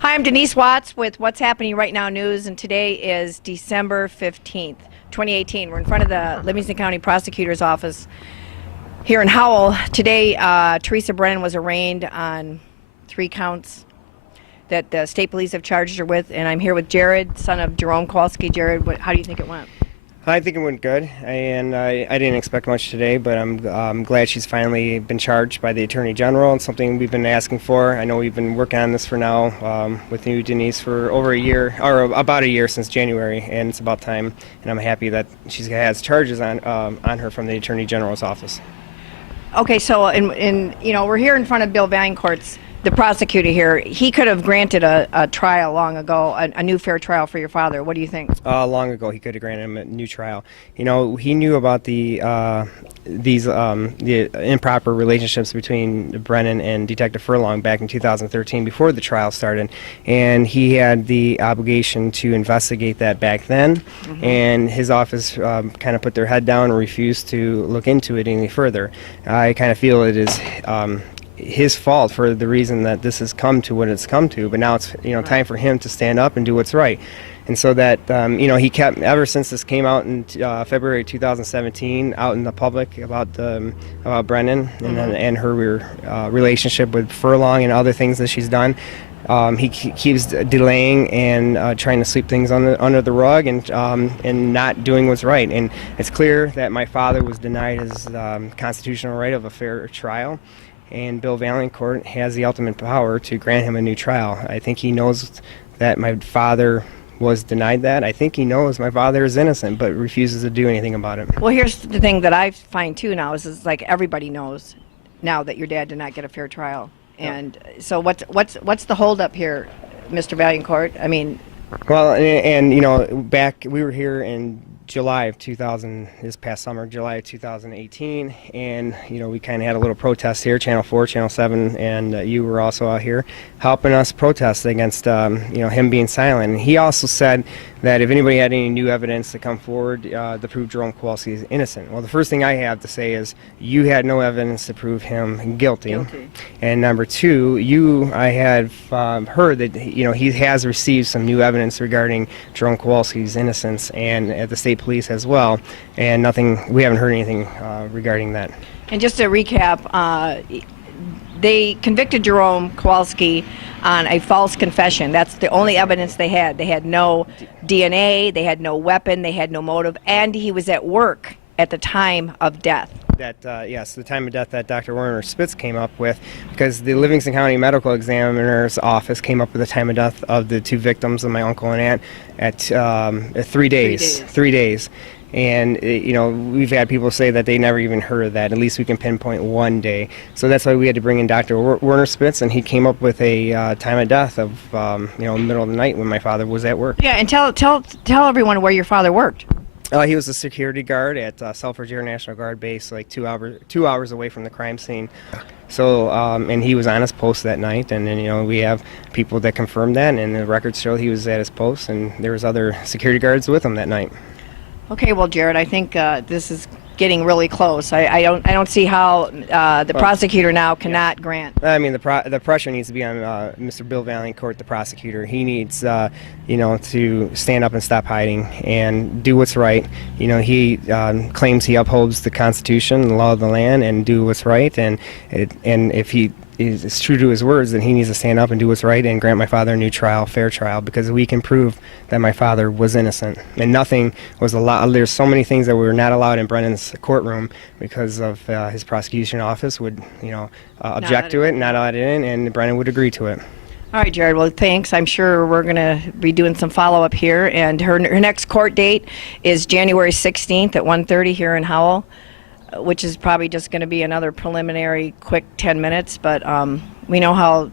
Hi, I'm Denise Watts with What's Happening Right Now News, and today is December 15th, 2018. We're in front of the Livingston County Prosecutor's Office here in Howell. Today, Teresa Brennan was arraigned on 3 counts that the state police have charged her with, and I'm here with Jared, son of Jerome Kowalski. Jared, how do you think it went? I think it went good, and I didn't expect much today, but I'm glad she's finally been charged by the Attorney General. It's something we've been asking for. I know we've been working on this for now with you, Denise, for over a year, or about a year since January, and it's about time. And I'm happy that she has charges on her from the Attorney General's office. Okay, so we're here in front of Bill Vaillancourt's, the prosecutor here. He could have granted a trial long ago, a new fair trial for your father. What do you think? Long ago, he could have granted him a new trial. You know, he knew about the improper relationships between Brennan and Detective Furlong back in 2013 before the trial started, and he had the obligation to investigate that back then. Mm-hmm. And his office kind of put their head down and refused to look into it any further. I kind of feel it is his fault for the reason that this has come to what it's come to, but now it's time for him to stand up and do what's right. And so that he kept, ever since this came out in February 2017 out in the public about Brennan and her relationship with Furlong and other things that she's done, he keeps delaying and trying to sweep things under the rug and not doing what's right. And it's clear that my father was denied his constitutional right of a fair trial. And Bill Vaillancourt has the ultimate power to grant him a new trial. I think he knows that my father was denied that. I think he knows my father is innocent, but refuses to do anything about it. Well, here's the thing that I find too now is like everybody knows now that your dad did not get a fair trial. And so what's the holdup here, Mr. Vaillancourt? I mean, well, and back we were here in July of 2000, this past summer, July of 2018, and we kind of had a little protest here, Channel 4, Channel 7, and you were also out here helping us protest against him being silent. And he also said that if anybody had any new evidence to come forward to prove Jerome Kowalski is innocent. Well, the first thing I have to say is you had no evidence to prove him guilty. And number two, I have heard that he has received some new evidence regarding Jerome Kowalski's innocence, and at the state police as well, and we haven't heard anything regarding that. And just to recap, they convicted Jerome Kowalski on a false confession. That's the only evidence they had. They had no DNA, they had no weapon, they had no motive, and he was at work at the time of death. Yes, the time of death that Dr. Werner Spitz came up with, because the Livingston County Medical Examiner's Office came up with the time of death of the 2 victims of my uncle and aunt at 3 days. 3 days. And we've had people say that they never even heard of that. At least we can pinpoint 1 day. So that's why we had to bring in Dr. Werner Spitz, and he came up with a time of death of middle of the night when my father was at work. Yeah, and tell everyone where your father worked. He was a security guard at Selfridge Air National Guard base, like 2 hours away from the crime scene. So, and he was on his post that night, and then we have people that confirmed that, and the records show he was at his post, and there was other security guards with him that night. Okay, well, Jared, I think this is getting really close. I don't see how the prosecutor now cannot grant. I mean, the pressure needs to be on Mr. Bill Vaillancourt, the prosecutor. He needs to stand up and stop hiding and do what's right. He claims he upholds the Constitution, the law of the land, and do what's right. And if he is true to his words, then he needs to stand up and do what's right and grant my father a new trial, fair trial, because we can prove that my father was innocent. And nothing was allowed. There's so many things that were not allowed in Brennan's courtroom because of his prosecution office would, object to it, not let it in, and Brennan would agree to it. All right, Jared. Well, thanks. I'm sure we're going to be doing some follow-up here, and her next court date is January 16th at 1:30 here in Howell, which is probably just going to be another preliminary quick 10 minutes, but we know how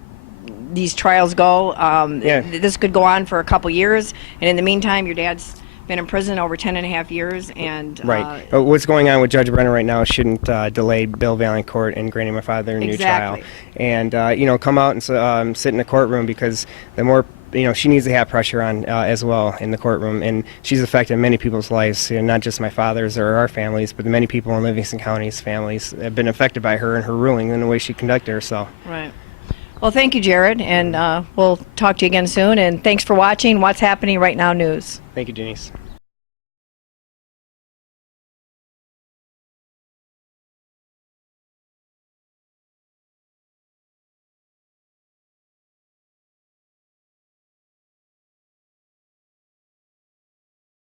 these trials go. This could go on for a couple years, and in the meantime, your dad's been in prison over 10.5 years. And right. What's going on with Judge Brennan right now shouldn't delay Bill Vaillancourt in granting my father a new trial. And, come out and sit in the courtroom, because the more she needs to have pressure on as well in the courtroom, and she's affected many people's lives, not just my father's or our families, but many people in Livingston County's families have been affected by her and her ruling and the way she conducted herself. Right. Well, thank you, Jared, and we'll talk to you again soon. And thanks for watching What's Happening Right Now News. Thank you, Denise.